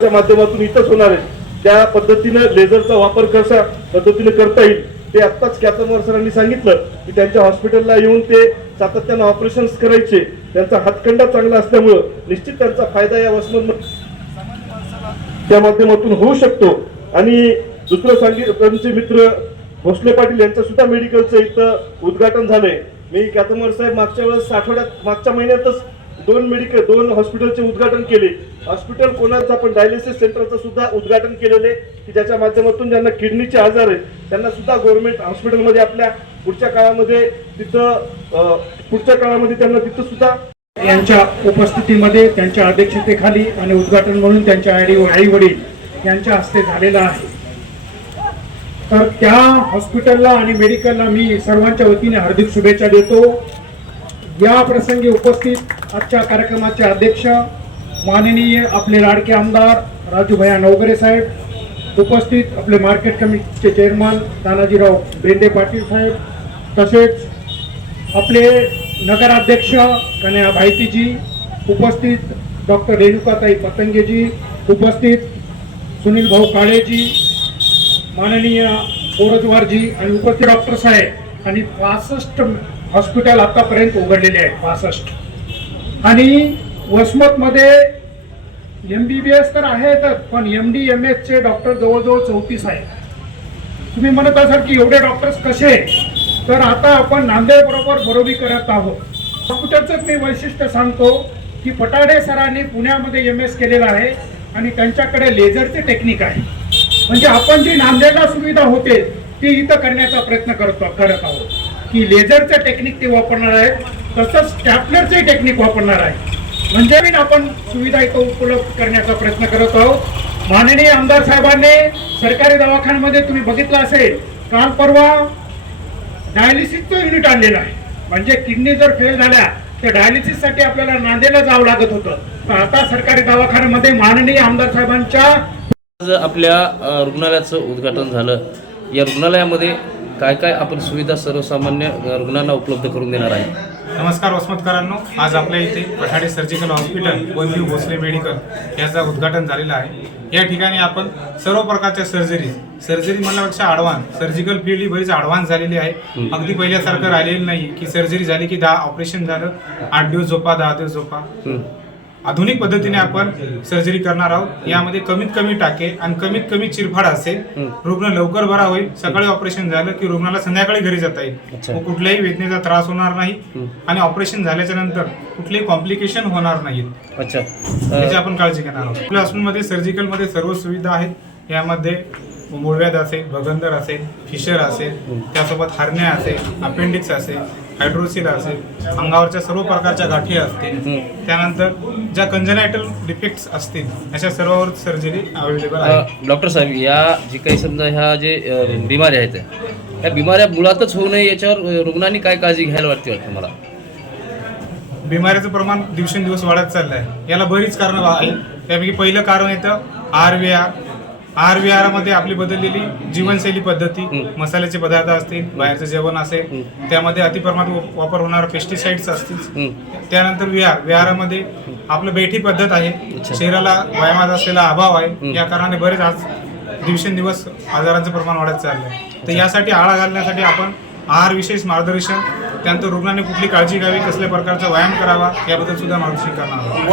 माध्यमातून इथंच होणार आहे त्या पद्धतीने लेझरचा वापर कशा पद्धतीने करता येईल ते आत्ताच कॅथमोर सरांनी सांगितलं की त्यांच्या हॉस्पिटलला येऊन ते सातत्यानं ऑपरेशन्स करायचे. त्यांचा हातखंडा चांगला असल्यामुळं निश्चित त्यांचा फायदा या वसमत त्या माध्यमातूून होऊ शकतो. आणि दुसरं त्यांचे मित्र भोसले पाटील यांचं सुद्धा मेडिकलचं इथं उद्घाटन झालंय. मी कॅथमोर साहेब मागच्या महिन्यातच दोन हॉस्पिटलचे उद्घाटन केले. हॉस्पिटल कोणाचं आपण डायलिसिस सेंटरचं सुद्धा उद्घाटन केलेले की ज्याच्या माध्यमातून ज्यांना किडनीचे आजार आहेत त्यांना सुद्धा गव्हर्नमेंट हॉस्पिटलमध्ये आपल्या पुढच्या काळामध्ये त्यांना तिथं सुद्धा यांच्या उपस्थितीमध्ये त्यांच्या अध्यक्षतेखाली आणि उद्घाटन म्हणून त्यांच्या आई वडील यांच्या हस्ते झालेला आहे. तर त्या हॉस्पिटलला आणि मेडिकलला मी सर्वांच्या वतीने हार्दिक शुभेच्छा देतो. या प्रसंगी उपस्थित आजच्या कार्यक्रमाचे अध्यक्ष माननीय आपले लाडके आमदार राजूभैया नवगरे साहेब, उपस्थित आपले मार्केट कमिटीचे चेअरमन तानाजीराव बेंडे पाटील साहेब, तसेच आपले नगराध्यक्ष कन्हैया भाईतीजी, उपस्थित डॉक्टर रेणुकाताई पतंगेजी, उपस्थित सुनील भाऊ काळेजी, माननीय कोरजवारजी आणि उपस्थित डॉक्टर साहेब आणि 65 हॉस्पिटल आतापर्यंत उघडलेले आहेत. 65 आणि वसमतमध्ये MBBS तर आहेतच, पण MD MS चे डॉक्टर जवळजवळ 34 आहेत. तुम्ही म्हणत असाल की एवढे डॉक्टर्स कसे, तर आता आपण नांदेड बरोबर बरोबरी करत आहोत. हॉस्पिटलचं मी वैशिष्ट्य सांगतो की फटाडे सरांनी पुण्यामध्ये MS केलेलं आहे आणि त्यांच्याकडे लेझरचे टेक्निक आहे. म्हणजे आपण जी नांदेडला सुविधा होते ती इथं करण्याचा प्रयत्न करत आहोत की लेझरचं टेक्निक ते वापरणार आहे, तसंच स्टॅपलरचे टेक्निक वापरणार आहे. म्हणजे आपण सुविधा इथं उपलब्ध करण्याचा प्रयत्न करत आहोत. माननीय आमदार साहेबांनी सरकारी दवाखान्यामध्ये तुम्ही बघितलं असेल, काल परवा डायलिसिसचं युनिट आणलेलं आहे. म्हणजे किडनी जर फेल झाल्या तर डायलिसिससाठी आपल्याला नांदेडला जावं लागत होतं. तर आता सरकारी दवाखान्यामध्ये माननीय आमदार साहेबांच्या आपल्या रुग्णालयाचं उद्घाटन झालं. या रुग्णालयामध्ये काय काय आपण सुविधा सर्वसामान्य रुग्णांना उपलब्ध करून देणार आहे? नमस्कार वसमतकरांनो, आज आपल्या इथे पठाडे सर्जिकल हॉस्पिटल वनव्ह्यू भोसले मेडिकल याचं उद्घाटन झालेलं आहे. या ठिकाणी आपण सर्व प्रकारच्या सर्जरी म्हणण्यापेक्षा ॲडव्हान्स सर्जिकल फील्ड ही बरीच ॲडव्हान्स झालेली आहे. अगदी पहिल्यासारखं राहिलेलं नाही की सर्जरी झाली की 10 ऑपरेशन झालं, 8 दिवस झोपा 10 दिवस झोपा. आधुनिक पद्धतीने आपण सर्जरी करणार आहोत. यामध्ये कमीत कमी टाके आणि कमीत कमी चिरफाड असेल. रुग्ण लवकर बरा होईल. सकाळी ऑपरेशन झालं की रुग्णाला संध्याकाळी घरी जाता येईल. कुठल्याही वेदनेचा त्रास होणार नाही आणि ऑपरेशन झाल्याच्या नंतर कुठलेही कॉम्प्लिकेशन होणार नाहीत. याची आपण काळजी घेणार आहोत. आपल्या हॉस्पिटलमध्ये सर्जिकलमध्ये सर्व सुविधा आहेत. यामध्ये मूळव्याध असेल, भगंदर असेल, फिशर असेल, त्यासोबत हार्निया असेल, अपेंडिक्स असेल, हायड्रोसिल असेल, अंगावरच्या सर्व प्रकारच्या गाठी असतील, त्यानंतर ज्या कंजनायटल डिफेक्ट्स असतील अशा सर्वावर सर्जरी अवेलेबल आहे. डॉक्टर साहेब, या जे काही समजा ह्या जे बिमाऱ्या आहेत त्या बिमाऱ्या मुळातच होऊ नये याच्यावर रुग्णांनी काय काळजी घ्यायला वाटते मला? बिमारीचं प्रमाण दिवसेंदिवस वाढत चाललं आहे. याला बरीच कारणं आहेत. त्यापैकी पहिलं कारण येतं RVR मध्ये आपली बदललेली जीवनशैली पद्धती, मसाल्याचे पदार्थ असतील, बाहेरचं जेवण असेल, त्यामध्ये अतिप्रमाणात वापर होणारे पेस्टिसाइड्स असतील. त्यानंतर विहार मध्ये आपलं बैठी पद्धत आहे, शरीराला व्यायामाचा असलेला अभाव आहे. या कारणाने बरेच आज दिवसेंदिवस आजारांचं प्रमाण वाढत चाललंय. तर यासाठी आळा घालण्यासाठी आपण आहार विशेष मार्गदर्शन, त्यानंतर रुग्णाने कुठली काळजी घ्यावी, कसल्या प्रकारचा व्यायाम करावा याबद्दल सुद्धा मार्गदर्शन करणार आहोत.